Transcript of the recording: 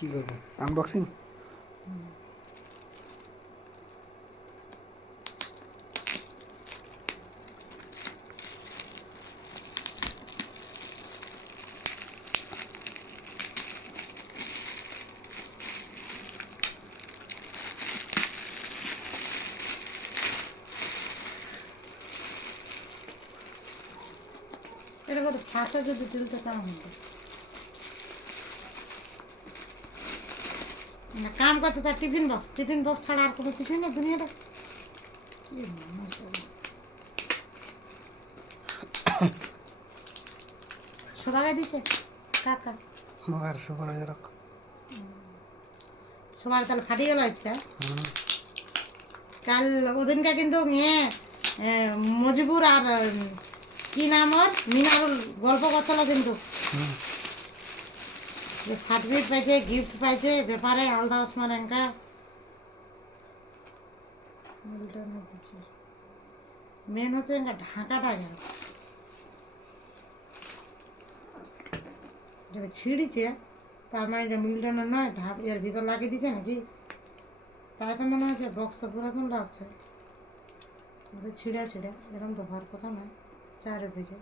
কি করবো আনবক্সিং? এটা কত ফাঁসা যদি তুলতে তা হতো না। কাম করছে তার টিফিন বক্স ছাড়া আর কোনো কিছুই না দুনিয়াটা। কি মানুষ এরা। সবাই দিছে কাকা আর সুপারভাইজার রাখ। সবার তাহলে ফাটিয়ে গেল আজকে। কাল ওদিনটা কিন্তু মেয়ে মজিবুর আর কি নাম ওর মিনারুল গল্প করছিল কিন্তু যে সার্টিফিকেট পাইছে গিফট পাইছে ব্যাপারে আলাদা ওসমান এঙ্কা মেন হচ্ছে এঙ্কা ঢাকাটা গেল যেটা ছিঁড়িছে তার মানে এটা মিল্টনের নয় এর ভিতর লাগিয়ে দিছে নাকি, তাই তো মনে হচ্ছে বক্স তো পুরাতন লাগছে। ছিঁড়া এরকম তো হওয়ার কথা নয় চারিদিকে।